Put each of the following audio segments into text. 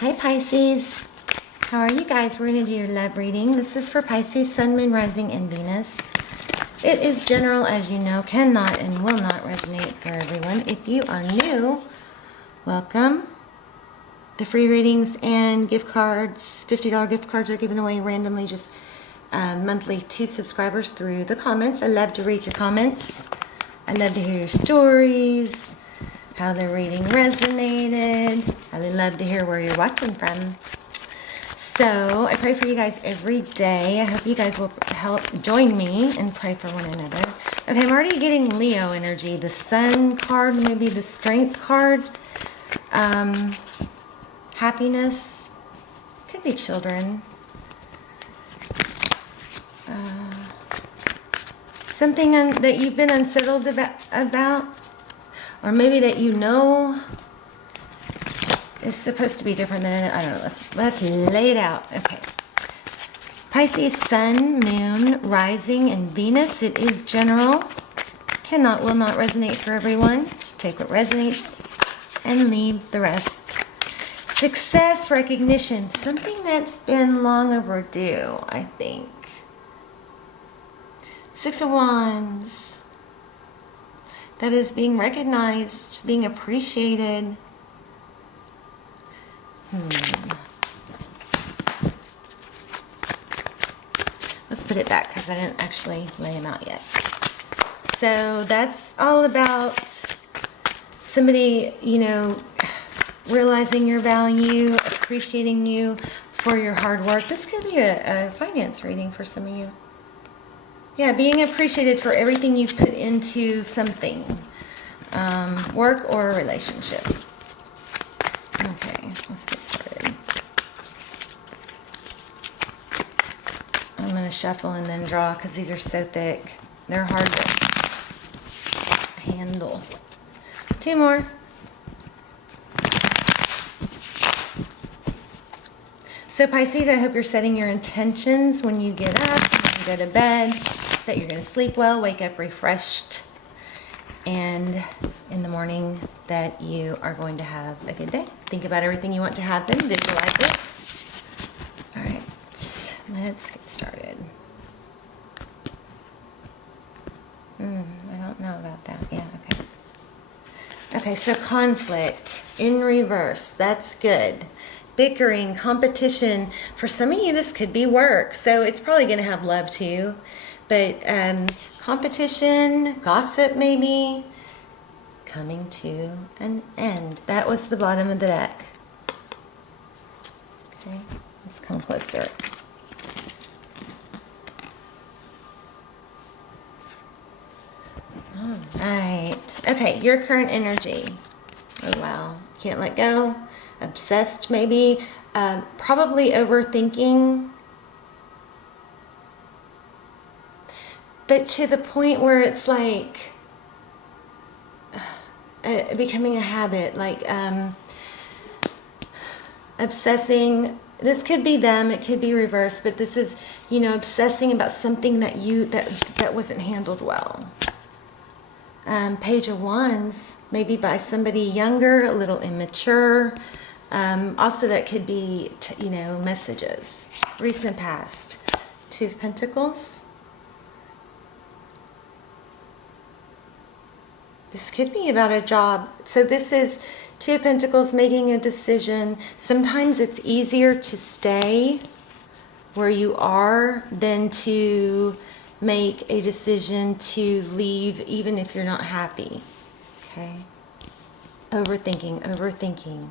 Hi Pisces, how are you guys? We're going to do your love reading. This is for Pisces, Sun, Moon, Rising, and Venus. It is general, as you know, cannot and will not resonate for everyone. If you are new, welcome. The free readings and gift cards, $50 gift cards are given away randomly just monthly to subscribers through the comments. I love to read your comments. I love to hear your stories, how the reading resonated. I love to hear where you're watching from. So I pray for you guys every day. I hope you guys will help join me and pray for one another. Okay, I'm already getting Leo energy. The Sun card, maybe the Strength card. Happiness. Could be children. Something that you've been unsettled about. Or maybe that you know is supposed to be different than, I don't know, let's lay it out. Okay. Pisces, Sun, Moon, Rising, and Venus. It is general. Cannot, will not resonate for everyone. Just take what resonates and leave the rest. Success, recognition. Something that's been long overdue, I think. Six of Wands. That is being recognized, being appreciated. Let's put it back because I didn't actually lay them out yet. So that's all about somebody, you know, realizing your value, appreciating you for your hard work. This could be a finance reading for some of you. Yeah, being appreciated for everything you've put into something, work or a relationship. Okay, let's get started. I'm going to shuffle and then draw because these are so thick. They're hard to handle. Two more. So Pisces, I hope you're setting your intentions when you get up, when you go to bed, that you're going to sleep well, wake up refreshed, and in the morning that you are going to have a good day. Think about everything you want to happen, visualize it. All right, let's get started. I don't know about that. Yeah, okay. Okay, so conflict in reverse. That's good. Bickering, competition. For some of you, this could be work. So it's probably going to have love too. But competition, gossip maybe, coming to an end. That was the bottom of the deck. Okay, let's come closer. All right. Okay, your current energy. Oh, wow. Can't let go. Obsessed, maybe. Probably overthinking. But to the point where it's like becoming a habit, like obsessing. This could be them, it could be reversed, but this is, you know, obsessing about something that that wasn't handled well. Page of Wands, maybe by somebody younger, a little immature. Also, that could be, you know, messages, recent past. Two of Pentacles. This could be about a job. So this is Two of Pentacles, making a decision. Sometimes it's easier to stay where you are than to make a decision to leave even if you're not happy. Okay? Overthinking, overthinking.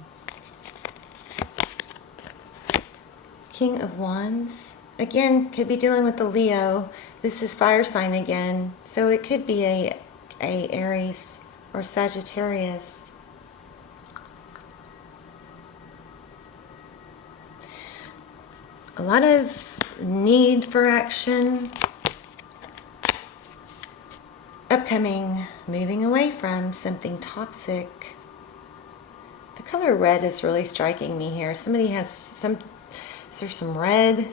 King of Wands. Again, could be dealing with the Leo. This is fire sign again. So it could be a Aries or Sagittarius. A lot of need for action. Upcoming, moving away from something toxic. The color red is really striking me here. Somebody has some, is there some red?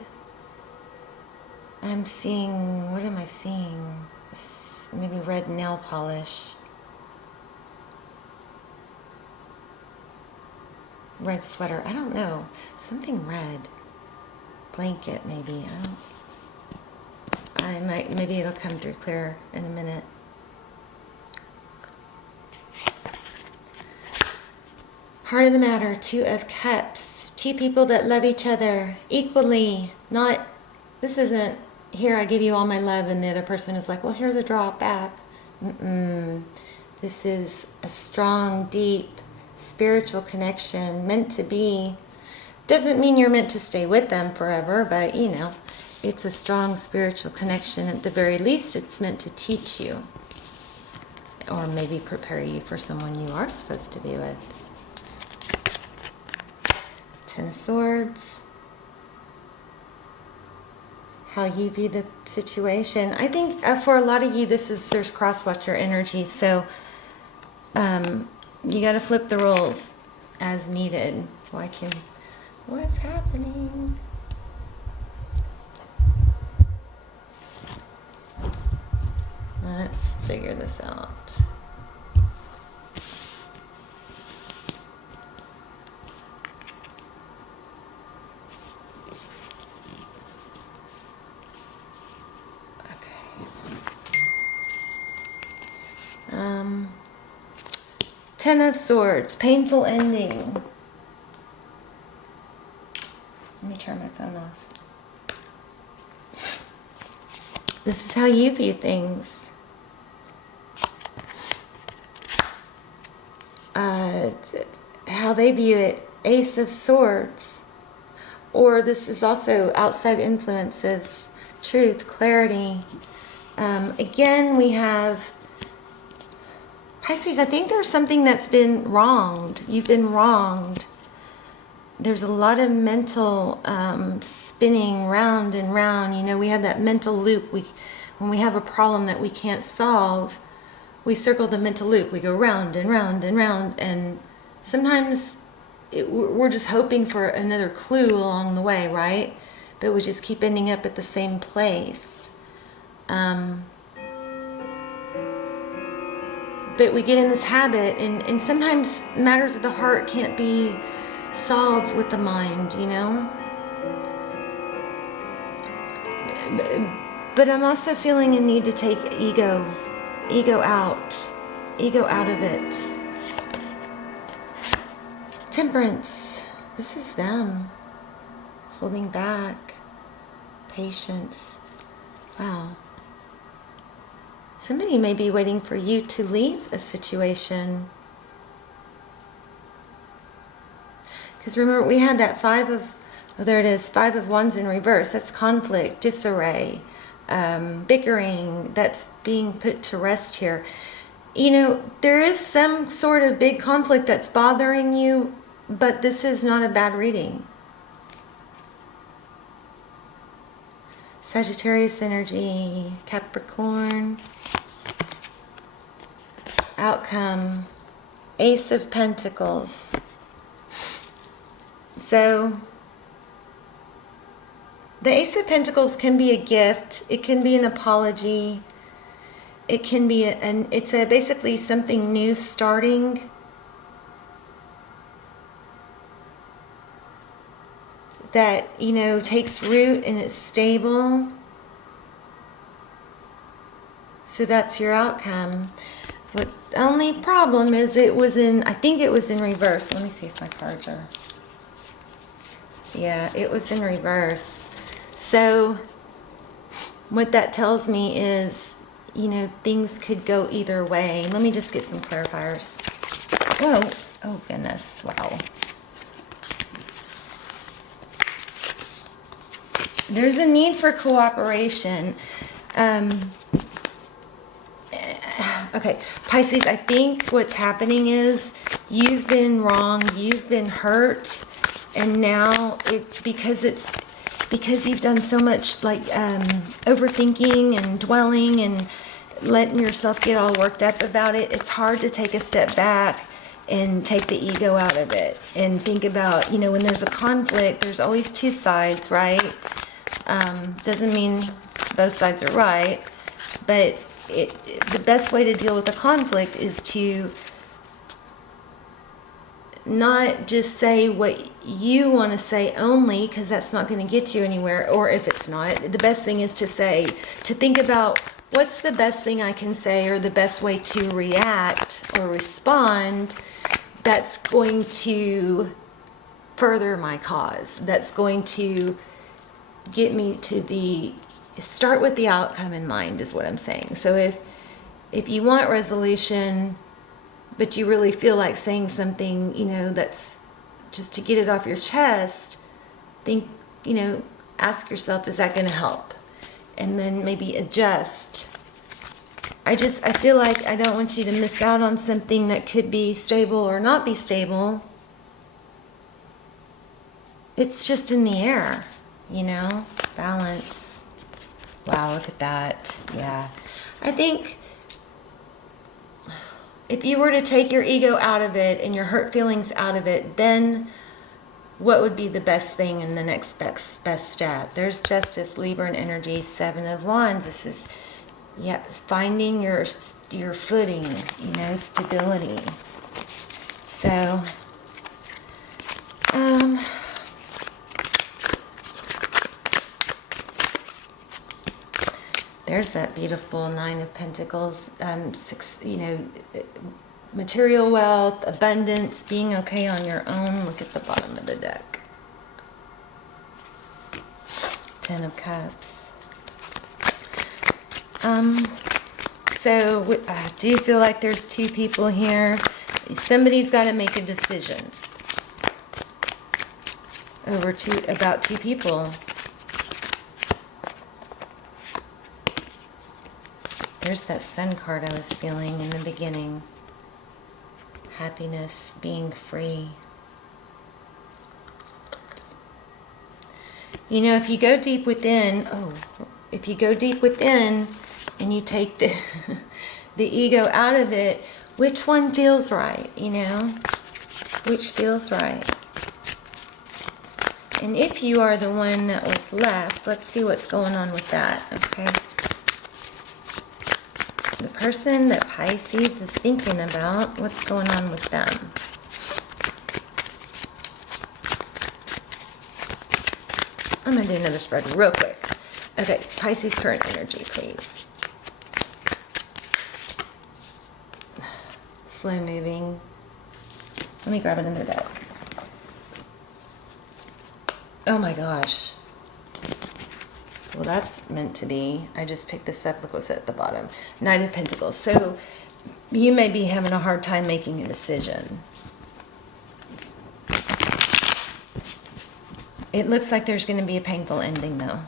I'm seeing, what am I seeing? Maybe red nail polish. red sweater. I don't know. Something red. Blanket, maybe. Maybe it'll come through clear in a minute. Heart of the matter, 2 of Cups. 2 people that love each other equally. This isn't, here I give you all my love, and the other person is like, well, here's a drop back. This is a strong, deep, spiritual connection, meant to be. Doesn't mean you're meant to stay with them forever, but it's a strong spiritual connection. At the very least, it's meant to teach you, or maybe prepare you for someone you are supposed to be with. 10 of Swords. How you view the situation. I think for a lot of you, there's cross-watcher energy, so you got to flip the roles as needed. What's happening? Let's figure this out. Okay. 10 of Swords, painful ending. Let me turn my phone off. This is how you view things. How they view it. Ace of Swords. Or this is also outside influences. Truth, clarity. Again, we have Pisces. I think there's something that's been wronged. You've been wronged. There's a lot of mental spinning round and round. We have that mental loop. When we have a problem that we can't solve, we circle the mental loop. We go round and round and round, and sometimes we're just hoping for another clue along the way, right? But we just keep ending up at the same place. But we get in this habit, and sometimes matters of the heart can't be solved with the mind, But I'm also feeling a need to take ego out of it. Temperance. This is them holding back. Patience. Wow. Somebody may be waiting for you to leave a situation. Because remember, we had that 5 of Wands in reverse. That's conflict, disarray, bickering. That's being put to rest here. There is some sort of big conflict that's bothering you, but this is not a bad reading. Sagittarius energy, Capricorn. Outcome, Ace of Pentacles. So, the Ace of Pentacles can be a gift. It can be an apology. It can be it's basically something new starting. That, takes root and is stable. So that's your outcome. But the only problem is I think it was in reverse. Let me see if my cards are. Yeah, it was in reverse. So what that tells me is, things could go either way. Let me just get some clarifiers. Whoa. Oh, goodness. Wow. There's a need for cooperation. Okay, Pisces, I think what's happening is you've been wronged, you've been hurt, and now because you've done so much overthinking and dwelling and letting yourself get all worked up about it, it's hard to take a step back and take the ego out of it and think about, when there's a conflict, there's always 2 sides, right? Doesn't mean both sides are right, but the best way to deal with the conflict is to not just say what you want to say only, because that's not going to get you anywhere. Or if it's not, the best thing is to think about what's the best thing I can say, or the best way to react or respond that's going to further my cause, that's going to get me to start with the outcome in mind, is what I'm saying. So if you want resolution, but you really feel like saying something, that's just to get it off your chest, think, ask yourself, is that going to help? And then maybe adjust. I feel like I don't want you to miss out on something that could be stable or not be stable. It's just in the air, balance. Wow, look at that. Yeah. I think if you were to take your ego out of it and your hurt feelings out of it, then what would be the best thing in the next best step? There's Justice, Libra, and Energy, 7 of Wands. This is, finding your footing, stability. So, there's that beautiful 9 of Pentacles, material wealth, abundance, being okay on your own. Look at the bottom of the deck. 10 of Cups. So I do feel like there's 2 people here. Somebody's got to make a decision about 2 people. There's that Sun card I was feeling in the beginning. Happiness, being free. If you go deep within, and you take the ego out of it, which one feels right, Which feels right? And if you are the one that was left, let's see what's going on with that, okay? The person that Pisces is thinking about, what's going on with them? I'm going to do another spread real quick. Okay, Pisces current energy, please. Slow moving. Let me grab another deck. Oh my gosh. Well, that's meant to be. I just picked this up. Look what's at the bottom. 9 of Pentacles. So you may be having a hard time making a decision. It looks like there's going to be a painful ending, though.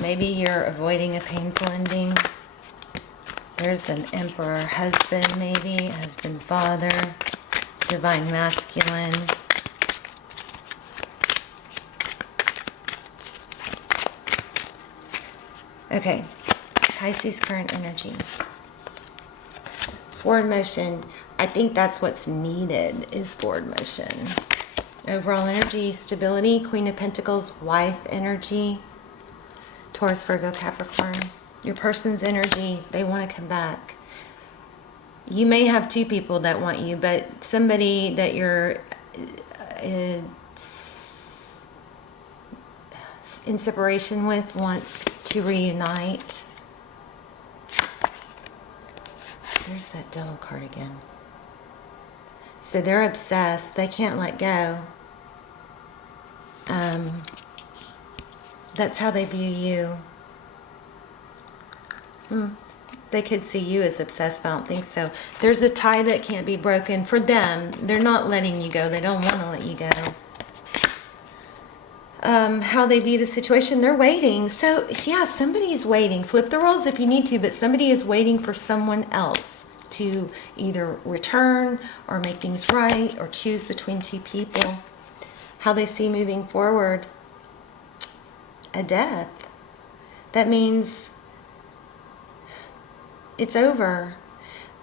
Maybe you're avoiding a painful ending. There's an Emperor husband, maybe. Husband, father. Divine masculine. Okay, Pisces current energy. Forward motion. I think that's what's needed, is forward motion. Overall energy, stability, Queen of Pentacles, wife energy, Taurus, Virgo, Capricorn. Your person's energy, they want to come back. You may have 2 people that want you, but somebody that you're in separation with wants to reunite. There's that Devil card again. So they're obsessed. They can't let go. That's how they view you. They could see you as obsessed, but I don't think so. There's a tie that can't be broken for them. They're not letting you go. They don't want to let you go. How they view the situation, they're waiting. So, yeah, somebody's waiting. Flip the roles if you need to, but somebody is waiting for someone else to either return or make things right or choose between 2 people. How they see moving forward, a death. That means it's over.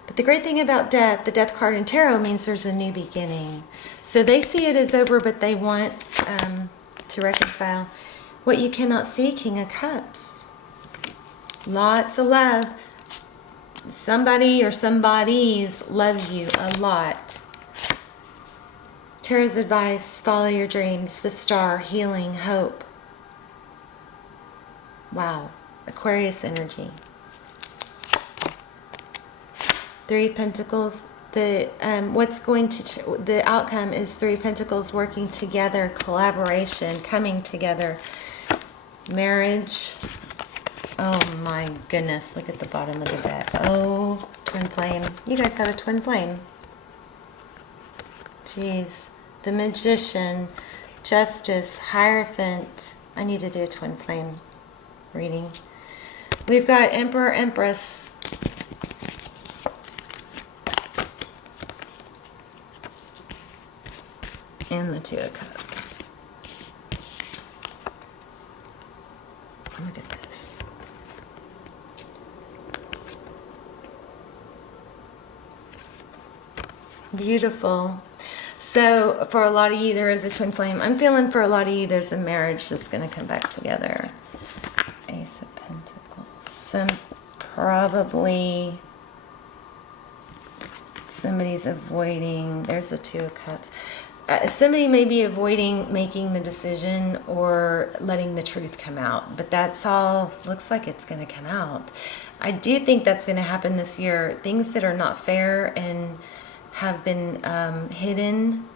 But the great thing about death, the death card in tarot, means there's a new beginning. So they see it as over, but they want to reconcile. What you cannot see, King of Cups. Lots of love. somebody or somebody's loves you a lot. Tarot's advice, follow your dreams, the star, healing, hope. Wow, Aquarius energy. Three of Pentacles. The the outcome is Three of Pentacles working together, collaboration, coming together, marriage. Oh my goodness, look at the bottom of the deck. Oh, twin flame. You guys have a twin flame. Jeez. The Magician, Justice, Hierophant. I need to do a twin flame reading. We've got Emperor, Empress. And the Two of Cups. Look at this. Beautiful. So for a lot of you, there is a twin flame. I'm feeling for a lot of you, there's a marriage that's going to come back together. Ace of Pentacles. Probably somebody's avoiding. There's the Two of Cups. Somebody may be avoiding making the decision or letting the truth come out, but that's all looks like it's going to come out. I do think that's going to happen this year. Things that are not fair and have been hidden,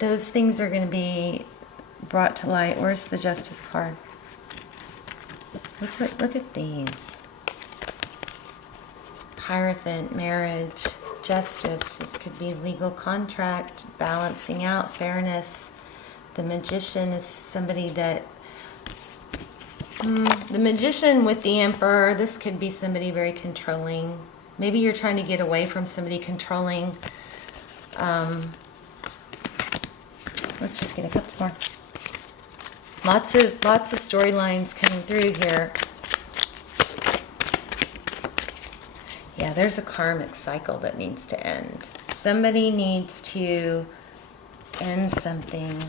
those things are going to be brought to light. Where's the Justice card? Look at these. Hierophant, marriage, Justice. This could be legal contract, balancing out, fairness. The Magician is somebody that... the Magician with the Emperor, this could be somebody very controlling. Maybe you're trying to get away from somebody controlling. Let's just get a couple more. Lots of storylines coming through here. Yeah, there's a karmic cycle that needs to end. Somebody needs to end something.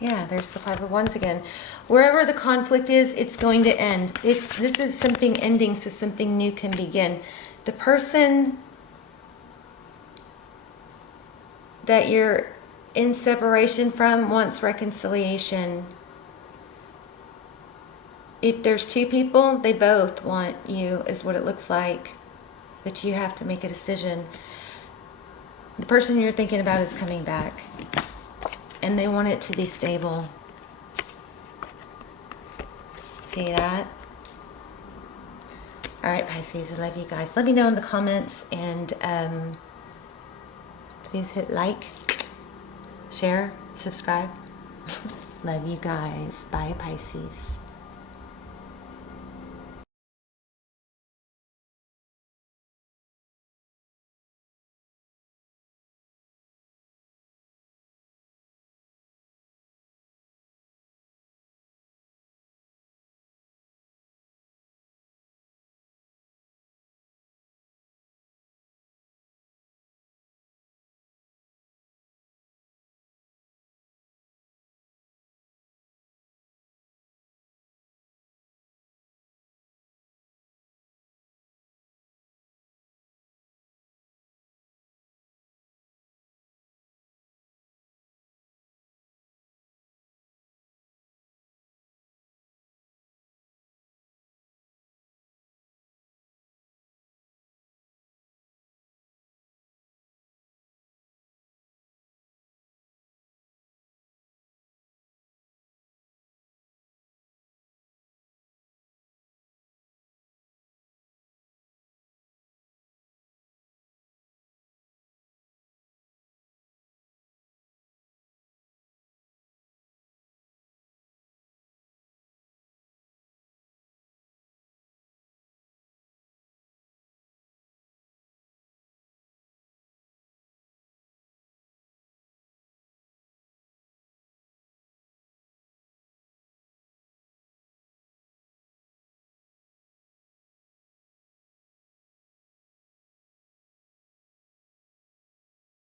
Yeah, there's the Five of Wands again. Wherever the conflict is, it's going to end. This is something ending, so something new can begin. The person that you're in separation from wants reconciliation. If there's two people, they both want you, is what it looks like. But you have to make a decision. The person you're thinking about is coming back. And they want it to be stable. See that? Alright, Pisces, I love you guys. Let me know in the comments. And please hit like, share, subscribe. Love you guys. Bye, Pisces.